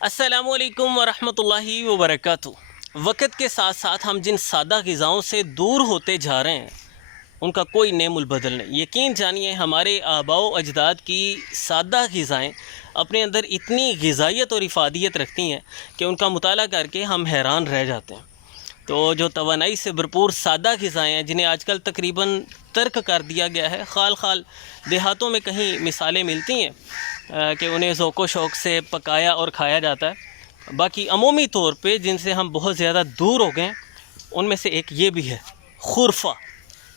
السلام علیکم ورحمۃ اللہ وبرکاتہ۔ وقت کے ساتھ ساتھ ہم جن سادہ غذاؤں سے دور ہوتے جا رہے ہیں ان کا کوئی نعم البدل نہیں۔ یقین جانیے ہمارے آباء و اجداد کی سادہ غذائیں اپنے اندر اتنی غذائیت اور افادیت رکھتی ہیں کہ ان کا مطالعہ کر کے ہم حیران رہ جاتے ہیں۔ تو جو توانائی سے بھرپور سادہ غذائیں ہیں جنہیں آج کل تقریباً ترک کر دیا گیا ہے، خال خال دیہاتوں میں کہیں مثالیں ملتی ہیں کہ انہیں ذوق و شوق سے پکایا اور کھایا جاتا ہے۔ باقی عمومی طور پہ جن سے ہم بہت زیادہ دور ہو گئے ہیں ان میں سے ایک یہ بھی ہے خورفہ،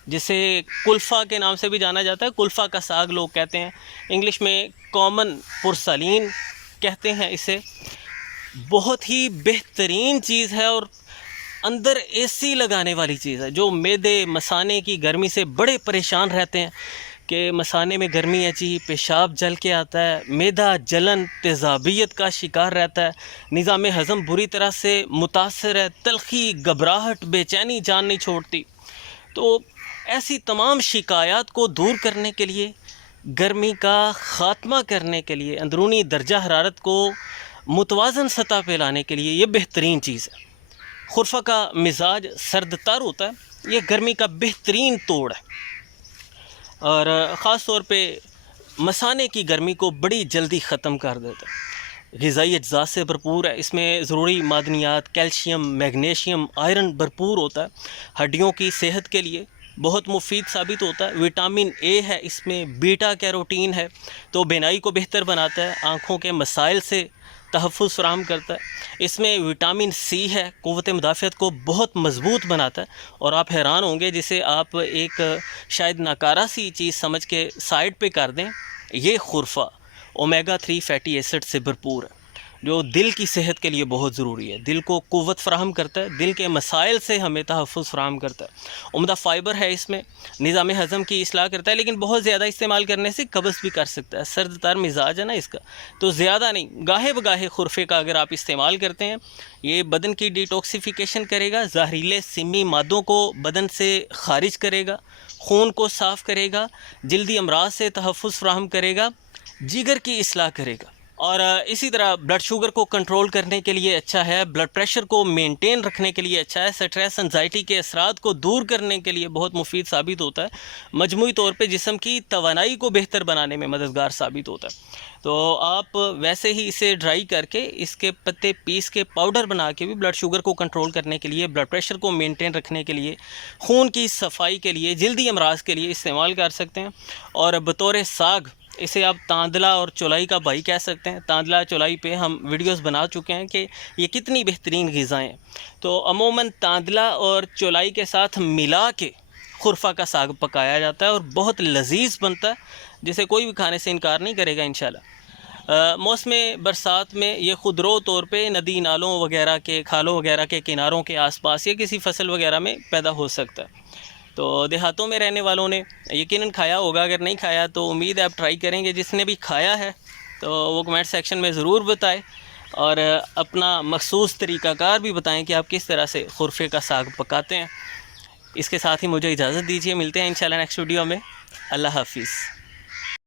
جسے کلفہ کے نام سے بھی جانا جاتا ہے۔ کلفہ کا ساگ لوگ کہتے ہیں، انگلش میں کامن پرسلین کہتے ہیں اسے۔ بہت ہی بہترین چیز ہے اور اندر اے سی لگانے والی چیز ہے۔ جو معدے مثانے کی گرمی سے بڑے پریشان رہتے ہیں کہ مثانے میں گرمی ہے جی، پیشاب جل کے آتا ہے، معدہ جلن تیزابیت کا شکار رہتا ہے، نظام ہضم بری طرح سے متاثر ہے، تلخی، گھبراہٹ، بے چینی جان نہیں چھوڑتی، تو ایسی تمام شکایات کو دور کرنے کے لیے، گرمی کا خاتمہ کرنے کے لیے، اندرونی درجہ حرارت کو متوازن سطح پہ لانے کے لیے یہ بہترین چیز ہے۔ خورفہ کا مزاج سرد تر ہوتا ہے، یہ گرمی کا بہترین توڑ ہے اور خاص طور پہ مثانے کی گرمی کو بڑی جلدی ختم کر دیتا ہے۔ غذائی اجزاء سے بھرپور ہے، اس میں ضروری معدنیات، کیلشیم، میگنیشیم، آئرن بھرپور ہوتا ہے، ہڈیوں کی صحت کے لیے بہت مفید ثابت ہوتا ہے۔ وٹامن اے ہے اس میں، بیٹا کیروٹین ہے تو بینائی کو بہتر بناتا ہے، آنکھوں کے مسائل سے تحفظ فراہم کرتا ہے۔ اس میں وٹامن سی ہے، قوت مدافعت کو بہت مضبوط بناتا ہے، اور آپ حیران ہوں گے جسے آپ ایک شاید ناکارہ سی چیز سمجھ کے سائڈ پہ کر دیں، یہ خورفہ اومیگا 3 فیٹی ایسڈ سے بھرپور ہے جو دل کی صحت کے لیے بہت ضروری ہے، دل کو قوت فراہم کرتا ہے، دل کے مسائل سے ہمیں تحفظ فراہم کرتا ہے۔ عمدہ فائبر ہے اس میں، نظام ہضم کی اصلاح کرتا ہے، لیکن بہت زیادہ استعمال کرنے سے قبض بھی کر سکتا ہے۔ سرد تر مزاج ہے نا اس کا، تو زیادہ نہیں، گاہے بگاہے خورفے کا اگر آپ استعمال کرتے ہیں، یہ بدن کی ڈیٹاکسیفیکیشن کرے گا، زہریلے سمی مادوں کو بدن سے خارج کرے گا، خون کو صاف کرے گا، جلدی امراض سے تحفظ فراہم کرے گا، جگر کی اصلاح کرے گا، اور اسی طرح بلڈ شوگر کو کنٹرول کرنے کے لیے اچھا ہے، بلڈ پریشر کو مینٹین رکھنے کے لیے اچھا ہے، سٹریس انزائٹی کے اثرات کو دور کرنے کے لیے بہت مفید ثابت ہوتا ہے، مجموعی طور پہ جسم کی توانائی کو بہتر بنانے میں مددگار ثابت ہوتا ہے۔ تو آپ ویسے ہی اسے ڈرائی کر کے، اس کے پتے پیس کے پاؤڈر بنا کے بھی بلڈ شوگر کو کنٹرول کرنے کے لیے، بلڈ پریشر کو مینٹین رکھنے کے لیے، خون کی صفائی کے لیے، جلدی امراض کے لیے استعمال کر سکتے ہیں۔ اور بطور ساگ اسے آپ تاندلہ اور چولائی کا بھائی کہہ سکتے ہیں۔ تاندلہ چولائی پہ ہم ویڈیوز بنا چکے ہیں کہ یہ کتنی بہترین غذائیں ہیں، تو عموماً تاندلہ اور چولائی کے ساتھ ملا کے خورفہ کا ساگ پکایا جاتا ہے اور بہت لذیذ بنتا ہے، جسے کوئی بھی کھانے سے انکار نہیں کرے گا انشاءاللہ۔ موسم برسات میں یہ خودرو طور پہ ندی نالوں وغیرہ کے، کھالوں وغیرہ کے کناروں کے آس پاس یا کسی فصل وغیرہ میں پیدا ہو سکتا ہے، تو دیہاتوں میں رہنے والوں نے یقیناً کھایا ہوگا، اگر نہیں کھایا تو امید ہے آپ ٹرائی کریں گے۔ جس نے بھی کھایا ہے تو وہ کمنٹ سیکشن میں ضرور بتائیں، اور اپنا مخصوص طریقہ کار بھی بتائیں کہ آپ کس طرح سے خورفے کا ساگ پکاتے ہیں۔ اس کے ساتھ ہی مجھے اجازت دیجیے، ملتے ہیں انشاءاللہ نیکسٹ ویڈیو میں۔ اللہ حافظ۔